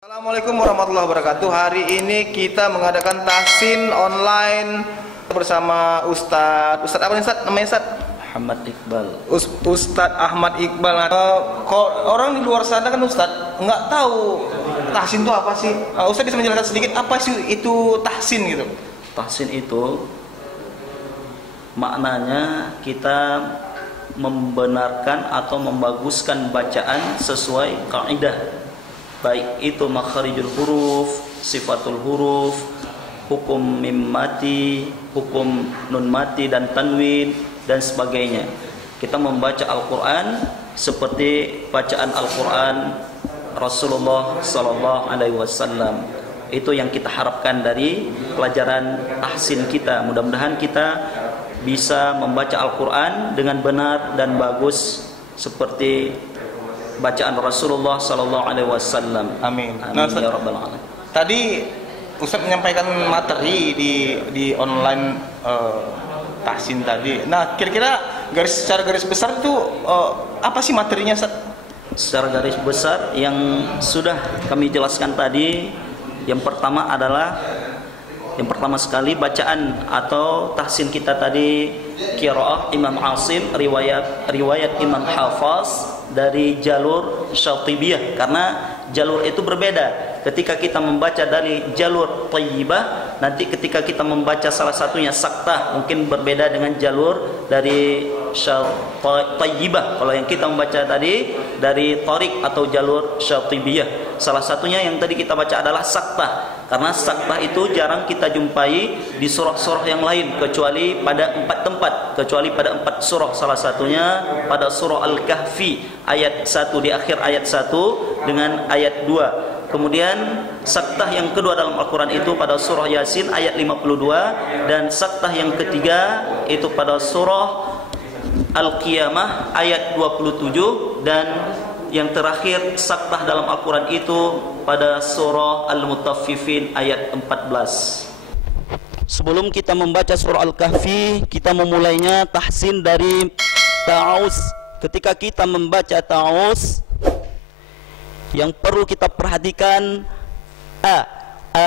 Assalamualaikum warahmatullahi wabarakatuh. Hari ini kita mengadakan tahsin online bersama Ustadz apa nih Ustadz? Namanya Ustadz? Ahmad Iqbal. Ustadz Ahmad Iqbal. Kalau orang di luar sana kan Ustadz nggak tahu tahsin itu apa sih? Ustadz bisa menjelaskan sedikit apa sih itu tahsin gitu? Tahsin itu maknanya kita membenarkan atau membaguskan bacaan sesuai kaidah, baik itu makharijul huruf, sifatul huruf, hukum mim mati, hukum nun mati dan tanwin dan sebagainya. Kita membaca Al-Quran seperti bacaan Al-Quran Rasulullah Sallallahu Alaihi Wasallam. Itu yang kita harapkan dari pelajaran tahsin kita. Mudah-mudahan kita bisa membaca Al-Quran dengan benar dan bagus seperti bacaan Rasulullah Sallallahu Alaihi Wasallam. Amin. Amin ya Rabbal Alamin. Tadi Ustadz menyampaikan materi di online tahsin tadi. Nah, kira-kira secara garis besar itu apa sih materinya, Ustadz? Secara garis besar yang sudah kami jelaskan tadi, yang pertama sekali bacaan atau tahsin kita tadi qiraah Imam Asim, riwayat Imam Hafaz dari jalur Syatibiyah, karena jalur itu berbeda. Ketika kita membaca dari jalur Thayyibah, nanti ketika kita membaca salah satunya saktah mungkin berbeda dengan jalur dari Thayyibah. Kalau yang kita membaca tadi dari Tariq atau jalur Syatibiyah, salah satunya yang tadi kita baca adalah saktah. Karena saktah itu jarang kita jumpai di surah-surah yang lain kecuali pada 4 tempat, kecuali pada 4 surah. Salah satunya pada surah Al-Kahfi ayat 1, di akhir ayat 1 dengan ayat 2. Kemudian saktah yang kedua dalam Al-Quran itu pada surah Yasin ayat 52, dan saktah yang ketiga itu pada surah Al-Qiyamah ayat 27, dan yang terakhir saktah dalam Al-Quran itu pada surah Al-Mutaffifin ayat 14. Sebelum kita membaca surah Al-Kahfi, kita memulainya tahsin dari ta'awuz. Ketika kita membaca ta'awuz, yang perlu kita perhatikan A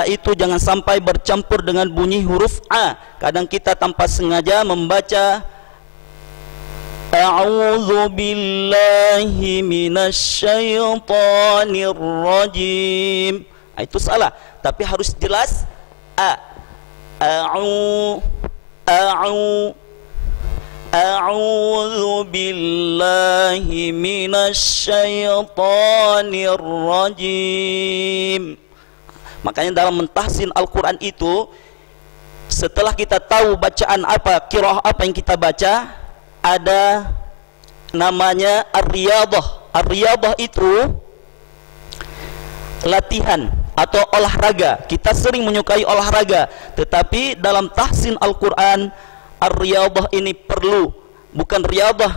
itu jangan sampai bercampur dengan bunyi huruf A. Kadang kita tanpa sengaja membaca A'udzu billahi minasyaitonir rajim. Itu salah, tapi harus jelas A'udzu billahi minasyaitonir rajim. Makanya dalam mentahsin Al-Quran itu, setelah kita tahu bacaan apa, qiraah apa yang kita baca, ada namanya ar-riyadhah. Ar-riyadhah itu latihan atau olahraga. Kita sering menyukai olahraga, tetapi dalam tahsin Al-Quran, ar-riyadhah ini perlu. Bukan riyadhah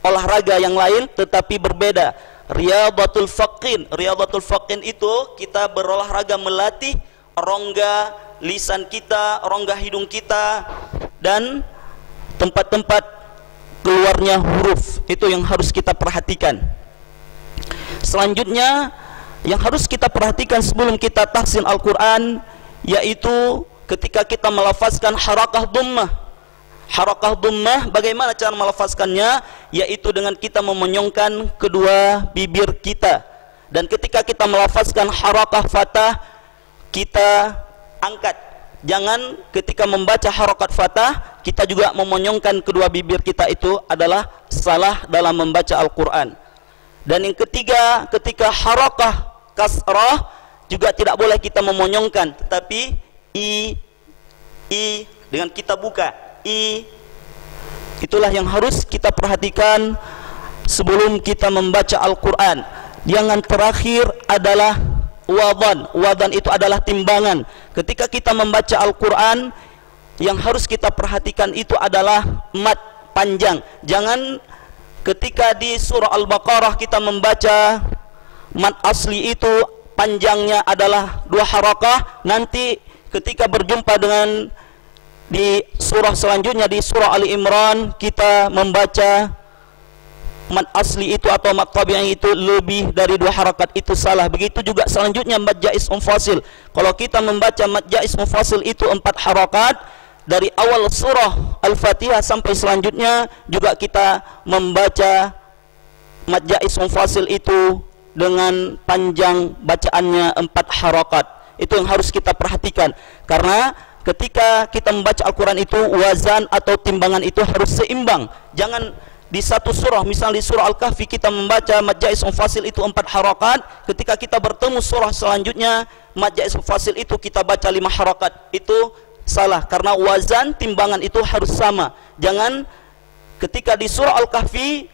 olahraga yang lain, tetapi berbeda. Riyadhatul faqin. Riyadhatul faqin itu kita berolahraga melatih rongga lisan kita, rongga hidung kita, dan tempat-tempat keluarnya huruf. Itu yang harus kita perhatikan. Selanjutnya yang harus kita perhatikan sebelum kita tahsin Al-Quran, yaitu ketika kita melafazkan harakah dhammah. Harakah dhammah, bagaimana cara melafazkannya? Yaitu dengan kita memonyongkan kedua bibir kita. Dan ketika kita melafazkan harakah fathah, kita angkat. Jangan ketika membaca harakat fathah kita juga memonyongkan kedua bibir kita, itu adalah salah dalam membaca Al-Quran. Dan yang ketiga, ketika harakah kasrah juga tidak boleh kita memonyongkan, tetapi i dengan kita buka i. Itulah yang harus kita perhatikan sebelum kita membaca Al-Quran. Yang terakhir adalah wadhan. Wadhan itu adalah timbangan. Ketika kita membaca Al-Quran, yang harus kita perhatikan itu adalah mad panjang. Jangan ketika di surah Al-Baqarah kita membaca mad asli itu panjangnya adalah 2 harakah, nanti ketika berjumpa dengan di surah selanjutnya, di surah Ali Imran, kita membaca mad asli itu atau mad tabi'i itu lebih dari 2 harakat itu salah. Begitu juga selanjutnya mad jaiz munfasil. Kalau kita membaca mad jaiz munfasil itu 4 harakat dari awal surah Al-Fatihah sampai selanjutnya, juga kita membaca mad jaiz munfasil itu dengan panjang bacaannya 4 harakat. Itu yang harus kita perhatikan, karena ketika kita membaca Al-Quran itu wazan atau timbangan itu harus seimbang. Jangan di satu surah, misalnya di surah Al-Kahfi kita membaca mad jaiz munfasil itu 4 harakat, ketika kita bertemu surah selanjutnya mad jaiz munfasil itu kita baca 5 harakat. Itu salah, karena wazan timbangan itu harus sama. Jangan ketika di surah Al-Kahfi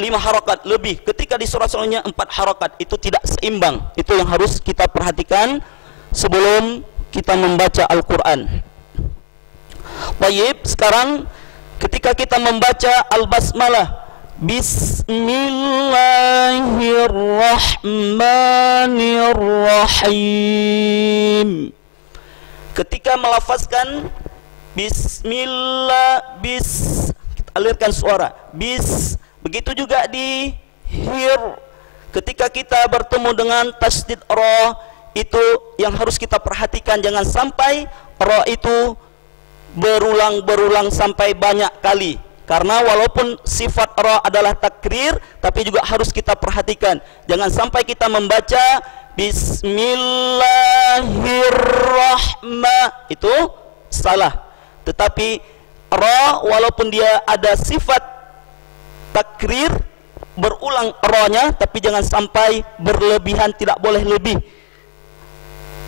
5 harakat lebih, ketika di surah selanjutnya 4 harakat, itu tidak seimbang. Itu yang harus kita perhatikan sebelum kita membaca Al-Quran. Baik, sekarang ketika kita membaca Al-Basmalah, Bismillahirrahmanirrahim. Ketika melafazkan Bismillah, kita alirkan suara bis. Begitu juga di hir, ketika kita bertemu dengan tasdid ra, itu yang harus kita perhatikan, jangan sampai ra itu berulang-berulang sampai banyak kali, karena walaupun sifat ra adalah takrir, tapi juga harus kita perhatikan, jangan sampai kita membaca Bismillahirrahmanirrahim itu salah. Tetapi ra walaupun dia ada sifat takrir, berulang ra-nya, tapi jangan sampai berlebihan, tidak boleh lebih.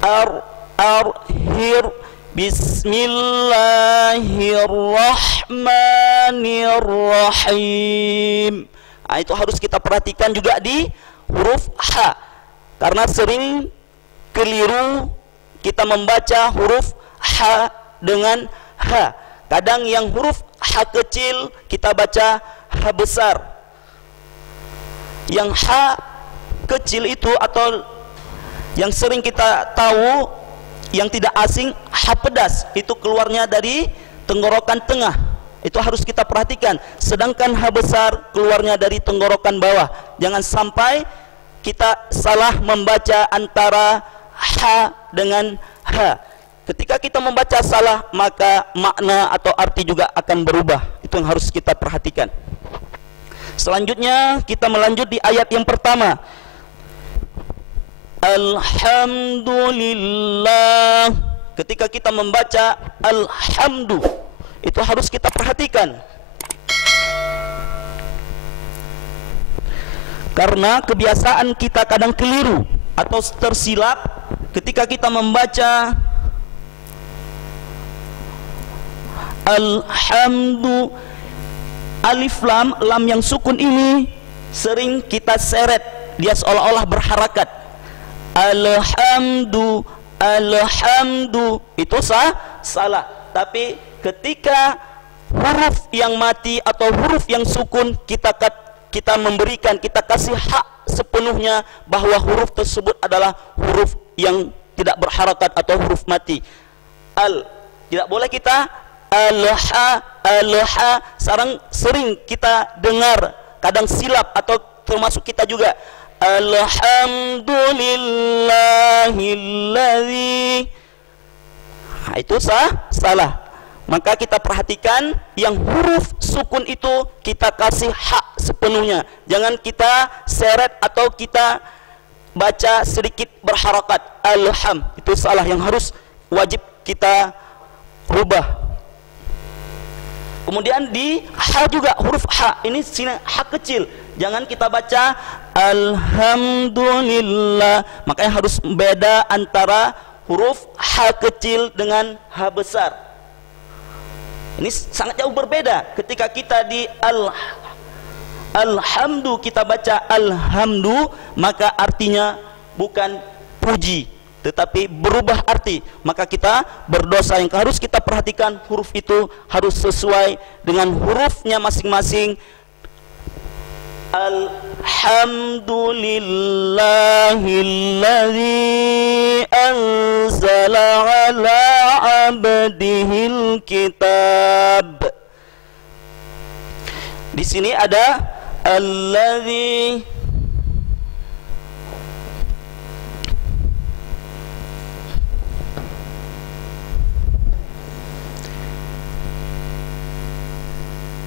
Hir Bismillahirrahmanirrahim. Nah, itu harus kita perhatikan juga di huruf H, karena sering keliru kita membaca huruf H dengan H. Kadang yang huruf H kecil kita baca H besar. Yang H kecil itu atau yang sering kita tahu, yang tidak asing, H pedas, itu keluarnya dari tenggorokan tengah. Itu harus kita perhatikan. Sedangkan H besar keluarnya dari tenggorokan bawah. Jangan sampai kita salah membaca antara H dengan H. Ketika kita membaca salah, maka makna atau arti juga akan berubah. Itu yang harus kita perhatikan. Selanjutnya kita melanjut di ayat yang pertama. Alhamdulillah. Ketika kita membaca alhamdu, itu harus kita perhatikan, karena kebiasaan kita kadang keliru atau tersilap ketika kita membaca alhamdu. Alif lam, lam yang sukun ini sering kita seret, dia seolah-olah berharakat. Alhamdu, alhamdu, itu salah. Tapi ketika huruf yang mati atau huruf yang sukun, kita memberikan, kita kasih hak sepenuhnya bahwa huruf tersebut adalah huruf yang tidak berharakat atau huruf mati. Tidak boleh kita alha. Sering kita dengar, kadang silap atau termasuk kita juga. Alhamdulillahilladzi. Nah, itu salah. Maka kita perhatikan yang huruf sukun itu kita kasih hak sepenuhnya. Jangan kita seret atau kita baca sedikit berharakat. Alham, itu salah, yang harus wajib kita rubah. Kemudian di H juga, huruf H ini sini H kecil, jangan kita baca alhamdulillah. Makanya harus beda antara huruf H kecil dengan H besar. Ini sangat jauh berbeda. Ketika kita di alhamdu kita baca alhamdu, maka artinya bukan puji, tetapi berubah arti. Maka kita berdosa. Yang harus kita perhatikan, huruf itu harus sesuai dengan hurufnya masing-masing. Alhamdulillahilladzi anzala ala abdihil kitab. Di sini ada alladzi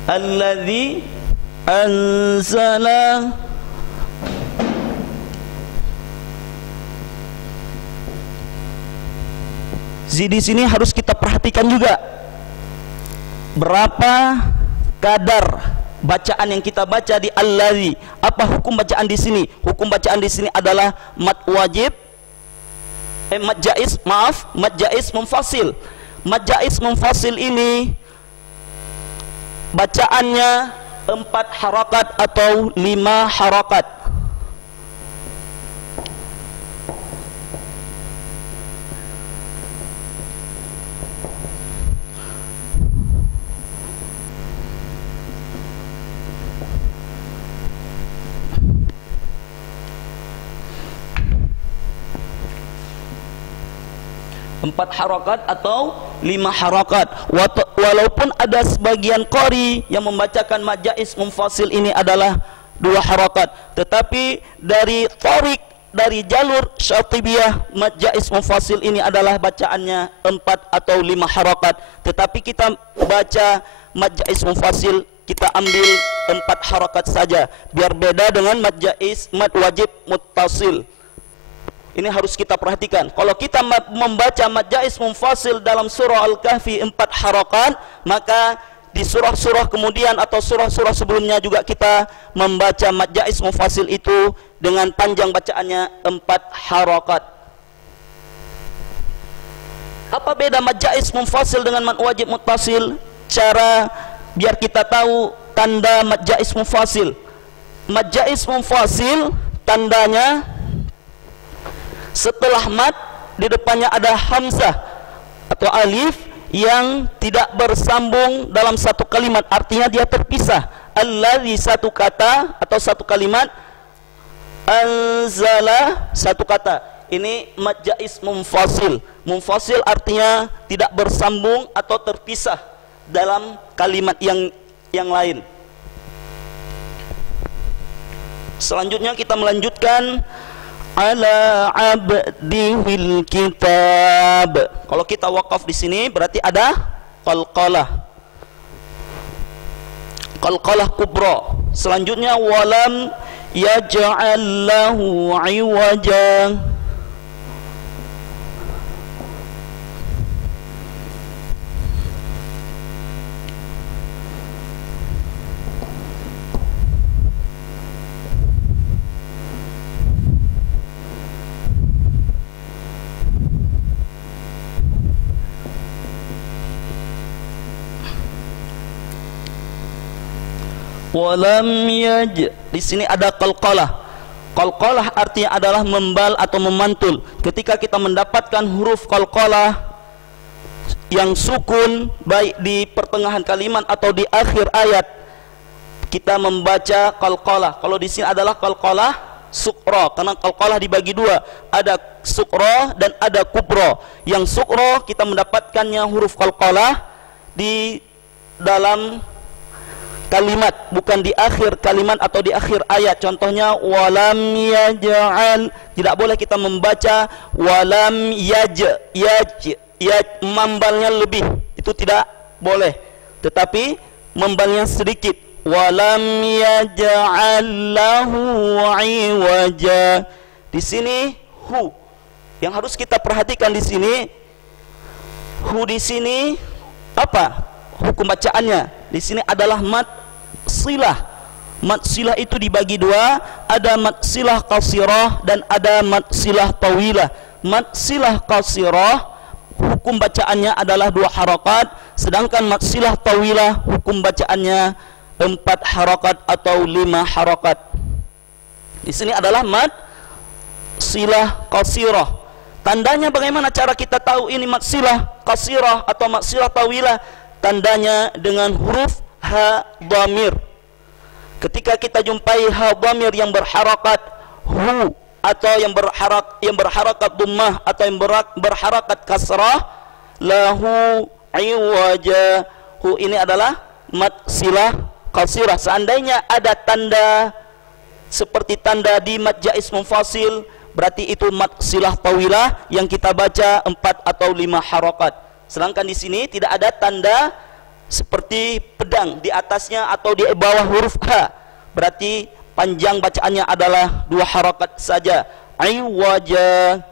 alladzi anzala di sini harus kita perhatikan juga berapa kadar bacaan yang kita baca di alladzi. Apa hukum bacaan di sini? Hukum bacaan di sini adalah mad wajib, mad jaiz, mad jaiz munfasil. Mad jaiz munfasil ini bacaannya 4 harakat atau 5 harakat. Empat harakat atau 5 harakat. Walaupun ada sebagian qari yang membacakan mad jaiz munfasil ini adalah 2 harakat, tetapi dari tariq, dari jalur Syatibiyah, mad jaiz munfasil ini adalah bacaannya 4 atau 5 harakat. Tetapi kita baca mad jaiz munfasil, kita ambil 4 harakat saja, biar beda dengan mad jaiz, mad wajib muttasil. Ini harus kita perhatikan. Kalau kita membaca mad jaiz munfasil dalam surah Al-Kahfi 4 harakat, maka di surah-surah kemudian atau surah-surah sebelumnya juga kita membaca mad jaiz munfasil itu dengan panjang bacaannya 4 harakat. Apa beda mad jaiz munfasil dengan mad wajib muttasil? Cara biar kita tahu tanda mad jaiz munfasil. Mad jaiz munfasil tandanya setelah mad di depannya ada hamzah atau alif yang tidak bersambung dalam satu kalimat, artinya dia terpisah. Alladzi satu kata atau satu kalimat, anzala satu kata. Ini mad jaiz munfasil. Munfasil artinya tidak bersambung atau terpisah dalam kalimat yang lain. Selanjutnya kita melanjutkan ala abdihil kitab. Kalau kita wakaf di sini berarti ada qalqalah. Qalqalah kubra. Selanjutnya walam yaj'al lahu 'iwaja. Walam yaj, di sini ada qalqalah. Qalqalah artinya adalah membal atau memantul. Ketika kita mendapatkan huruf qalqalah yang sukun baik di pertengahan kalimat atau di akhir ayat, kita membaca qalqalah. Kalau di sini adalah qalqalah suqra, karena qalqalah dibagi dua, ada suqra dan ada kubra. Yang suqra kita mendapatkannya huruf qalqalah di dalam kalimat, bukan di akhir kalimat atau di akhir ayat. Contohnya walam yaj'al, tidak boleh kita membaca walam membalnya lebih, itu tidak boleh, tetapi membalnya sedikit. Walam yaj'al lahu 'iwaja. Di sini hu yang harus kita perhatikan di sini, hu di sini apa hukum bacaannya? Di sini adalah mad silah. Mad silah itu dibagi dua, ada mad silah qasirah dan ada mad silah tawilah. Mad silah qasirah hukum bacaannya adalah 2 harakat, sedangkan mad silah tawilah hukum bacaannya 4 harakat atau 5 harakat. Di sini adalah mad silah qasirah. Tandanya bagaimana cara kita tahu ini mad silah qasirah atau mad silah tawilah? Tandanya dengan huruf ha dhamir. Ketika kita jumpai ha dhamir yang berharakat hu atau yang berharakat dhammah atau yang berharakat kasrah, lahu 'iwaja. Hu ini adalah mad silah qasirah. Seandainya ada tanda seperti tanda di mad jaiz munfasil, berarti itu mad silah tawilah yang kita baca 4 atau 5 harakat. Sedangkan di sini tidak ada tanda seperti pedang di atasnya atau di bawah huruf H, berarti panjang bacaannya adalah 2 harakat saja. Iwaja,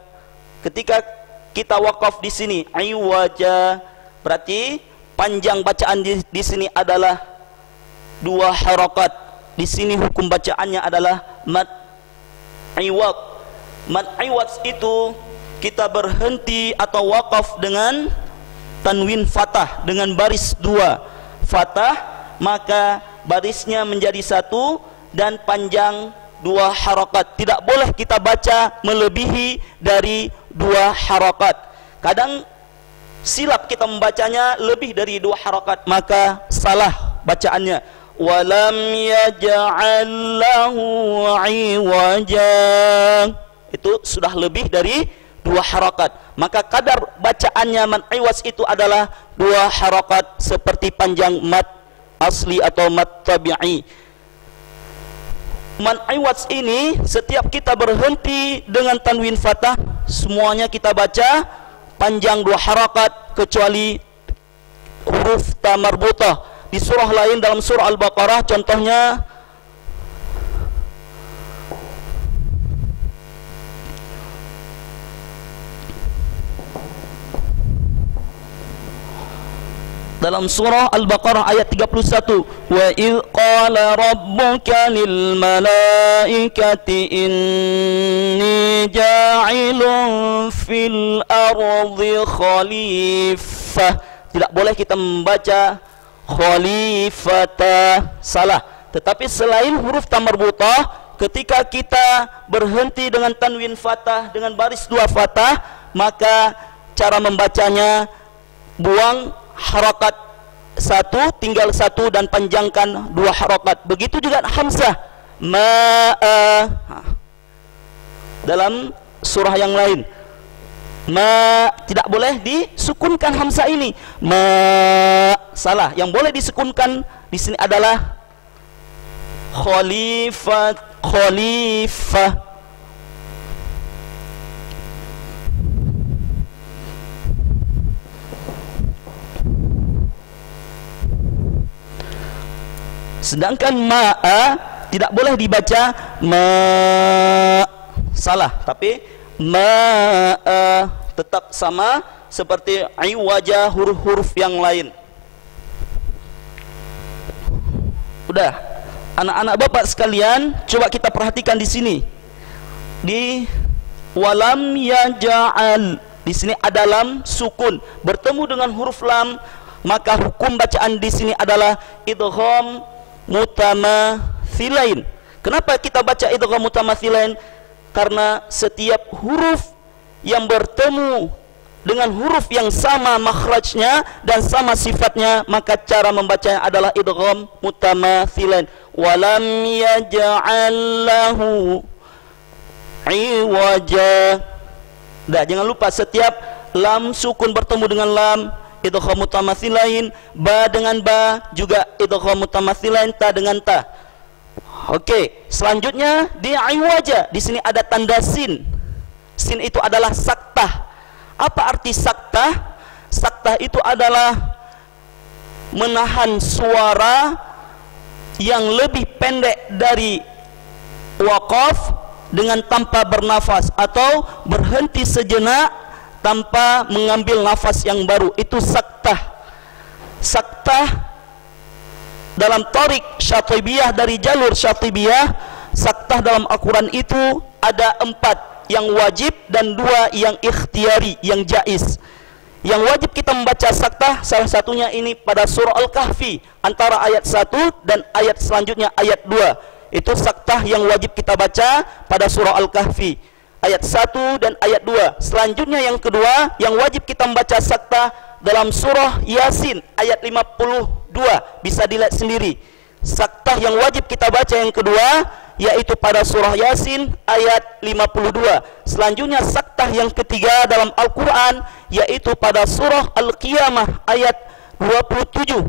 ketika kita wakaf di sini iwaja, berarti panjang bacaan di sini adalah 2 harakat. Di sini hukum bacaannya adalah mad iwad. Mad iwad itu kita berhenti atau wakaf dengan tanwin fathah, dengan baris 2 fathah, maka barisnya menjadi 1 dan panjang 2 harakat. Tidak boleh kita baca melebihi dari 2 harakat. Kadang silap kita membacanya lebih dari 2 harakat, maka salah bacaannya. Walam yaj'al lahu iwaja, itu sudah lebih dari 2 harakat, maka kadar bacaannya mad iwas itu adalah 2 harakat seperti panjang mad asli atau mad tabi'i. Mad iwas ini setiap kita berhenti dengan tanwin fathah, semuanya kita baca panjang 2 harakat kecuali huruf ta marbutah. Di surah lain dalam surah Al-Baqarah contohnya dalam surah Al-Baqarah ayat 31, wa idh qala rabbuka lil malaikati inni ja'ilun fil ardi khalifah. Tidak boleh kita membaca khalifata, salah. Tetapi selain huruf ta marbutah, ketika kita berhenti dengan tanwin fathah dengan baris 2 fathah, maka cara membacanya buang harakat 1, tinggal 1 dan panjangkan 2 harakat. Begitu juga hamzah ma'a dalam surah yang lain. Ma, tidak boleh disukunkan hamzah ini. Ma, salah. Yang boleh disukunkan di sini adalah khalifah. Sedangkan ma'a tidak boleh dibaca ma, salah. Tapi ma'a tetap sama seperti iwaja huruf-huruf yang lain. Udah, anak-anak bapak sekalian, coba kita perhatikan di sini. Di walam yaja'al, di sini ada lam sukun bertemu dengan huruf lam, maka hukum bacaan di sini adalah idgham mutamathilain. Kenapa kita baca idgham mutamathilain? Karena setiap huruf yang bertemu dengan huruf yang sama makhrajnya dan sama sifatnya, maka cara membacanya adalah idgham mutamathilain. Walam yaj'al lahu iwaja. Dah, jangan lupa setiap lam sukun bertemu dengan lam idgham mutamathilain, ba dengan ba juga idgham mutamathilain, ta dengan ta. Oke, selanjutnya di iwaja, di sini ada tanda sin. Sin itu adalah saktah. Apa arti saktah? Saktah itu adalah menahan suara yang lebih pendek dari waqaf dengan tanpa bernafas, atau berhenti sejenak tanpa mengambil nafas yang baru. Itu saktah. Saktah dalam tarik syatibiyah, dari jalur syatibiyah, saktah dalam Al-Quran itu ada 4 yang wajib dan 2 yang ikhtiari, yang jaiz. Yang wajib kita membaca saktah, salah satunya ini pada surah Al-Kahfi, antara ayat 1 dan ayat selanjutnya ayat 2. Itu saktah yang wajib kita baca pada surah Al-Kahfi, ayat 1 dan ayat 2. Selanjutnya yang kedua yang wajib kita membaca saktah dalam surah Yasin ayat 52, bisa dilihat sendiri. Saktah yang wajib kita baca yang kedua yaitu pada surah Yasin ayat 52. Selanjutnya saktah yang ketiga dalam Al-Quran yaitu pada surah Al-Qiyamah ayat 27.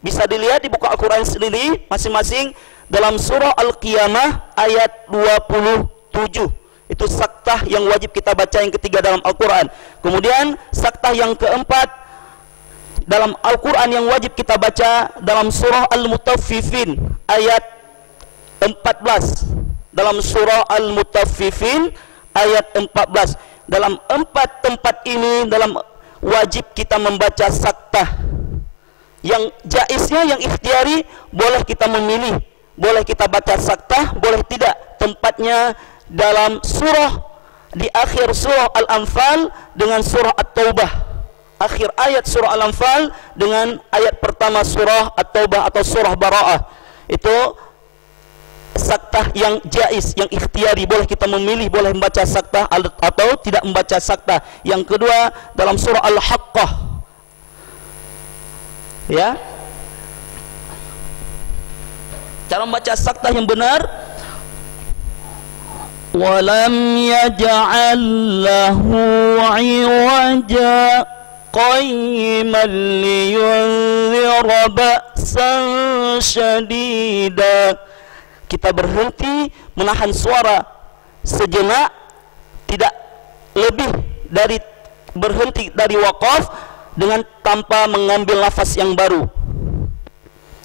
bisa dilihat di buku Al-Quran sendiri masing-masing dalam surah Al-Qiyamah ayat 27. Itu saktah yang wajib kita baca yang ketiga dalam Al-Quran. Kemudian saktah yang keempat dalam Al-Quran yang wajib kita baca dalam surah Al-Mutaffifin ayat 14. Dalam surah Al-Mutaffifin ayat 14. Dalam 4 tempat ini dalam wajib kita membaca saktah. Yang jaiznya, yang ikhtiari, boleh kita memilih, boleh kita baca saktah, boleh tidak. Tempatnya dalam surah, di akhir surah Al-Anfal dengan surah At-Taubah. Akhir ayat surah Al-Anfal dengan ayat pertama surah At-Taubah atau surah Bara'ah. Itu saktah yang jaiz, yang ikhtiari, boleh kita memilih, boleh membaca saktah atau tidak membaca saktah. Yang kedua dalam surah Al-Haqqah, ya, cara membaca saktah yang benar, walam yaj'al lahu 'iwaja qayyiman liyunzira ba'san syadida. Kita berhenti menahan suara sejenak, tidak lebih dari berhenti dari waqaf dengan tanpa mengambil nafas yang baru.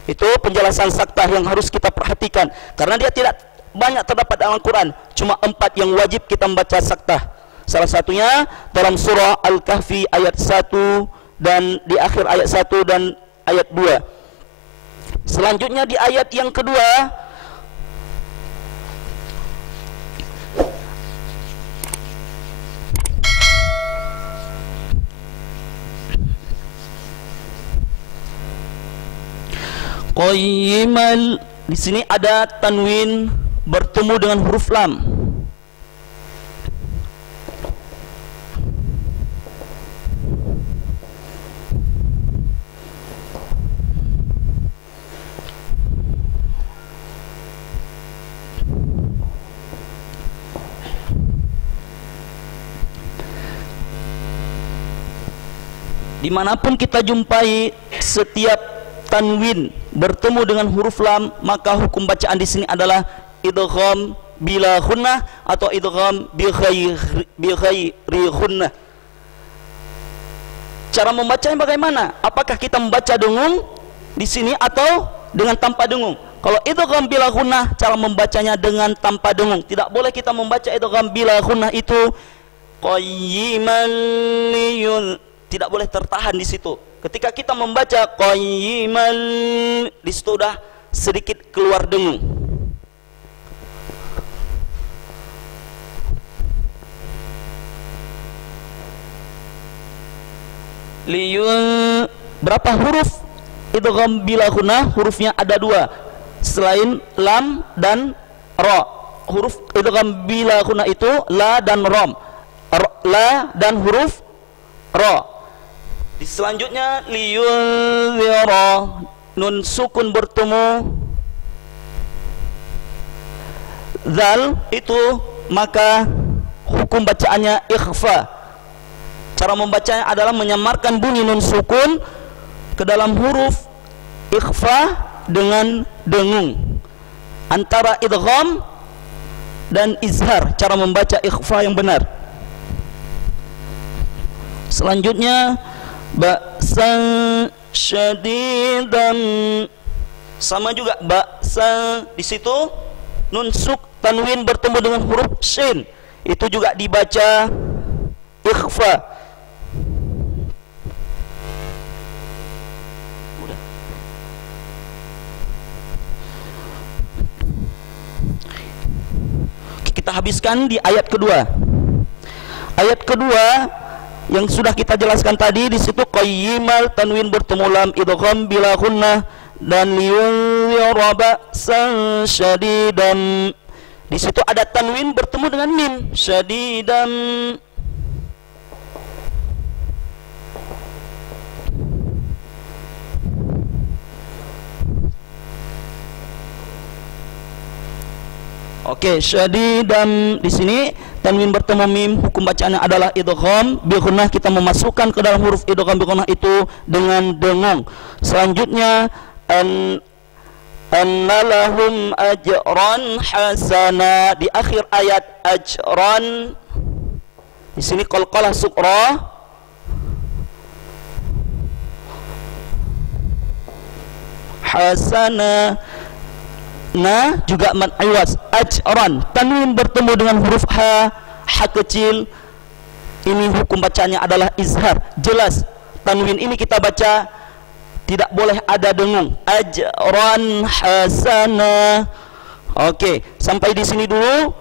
Itu penjelasan saktah yang harus kita perhatikan, karena dia tidak banyak terdapat dalam Al-Quran, cuma 4 yang wajib kita membaca saktah. Salah satunya dalam surah Al-Kahfi ayat 1 dan di akhir ayat 1 dan ayat 2. Selanjutnya di ayat yang kedua, qayyimal, di sini ada tanwin bertemu dengan huruf lam. Dimanapun kita jumpai setiap tanwin bertemu dengan huruf lam, maka hukum bacaan di sini adalah idgham bila ghunnah atau idgham bi ghairi ghunnah. Cara membacanya bagaimana? Apakah kita membaca dengung di sini atau dengan tanpa dengung? Kalau idgham bila ghunnah, cara membacanya dengan tanpa dengung. Tidak boleh kita membaca idgham bila ghunnah itu qayyiman liyun, tidak boleh tertahan di situ. Ketika kita membaca qayyiman, di situ sudah sedikit keluar dengung. Liyun, berapa huruf idgham bila ghunnah? Hurufnya ada 2 selain lam dan ra. Huruf idgham bila ghunnah itu la dan ram, la dan huruf ra. Di selanjutnya liyunzira, nun sukun bertemu zal itu, maka hukum bacaannya ikhfa. Cara membacanya adalah menyamarkan bunyi nun sukun ke dalam huruf ikhfa dengan dengung, antara idgham dan izhar. Cara membaca ikhfa yang benar. Selanjutnya ba'san syadidan, sama juga ba'san, di situ nun suk tanwin bertemu dengan huruf shin, itu juga dibaca ikhfa. Kita habiskan di ayat kedua. Ayat kedua yang sudah kita jelaskan tadi, di situ qayyimal tanwin bertemu lam, idgham bila ghunnah, dan liyunzira ba'san syadidan. Di situ ada tanwin bertemu dengan mim, syadidan. Oke, syadidan di sini tanwin bertemu mim, hukum bacaannya adalah idgham bi gunnah. Kita memasukkan ke dalam huruf idgham bi gunnah itu dengan dengung. Selanjutnya annalahum ajran hasana, di akhir ayat ajran. Di sini qalqalah sughra, hasana, nah juga mad iwas. Ajran, tanwin bertemu dengan huruf ha, ha kecil. Ini hukum bacanya adalah izhar. Jelas tanwin ini kita baca tidak boleh ada dengung. Ajran hasana. Oke, sampai di sini dulu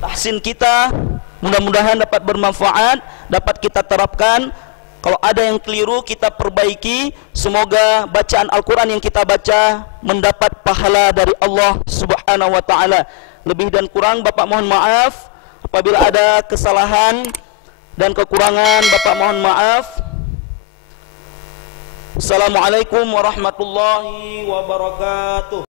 tahsin kita. Mudah-mudahan dapat bermanfaat, dapat kita terapkan. Kalau ada yang keliru kita perbaiki. Semoga bacaan Al-Quran yang kita baca mendapat pahala dari Allah Subhanahu wa ta'ala. Lebih dan kurang Bapak mohon maaf. Apabila ada kesalahan dan kekurangan Bapak mohon maaf. Assalamualaikum warahmatullahi wabarakatuh.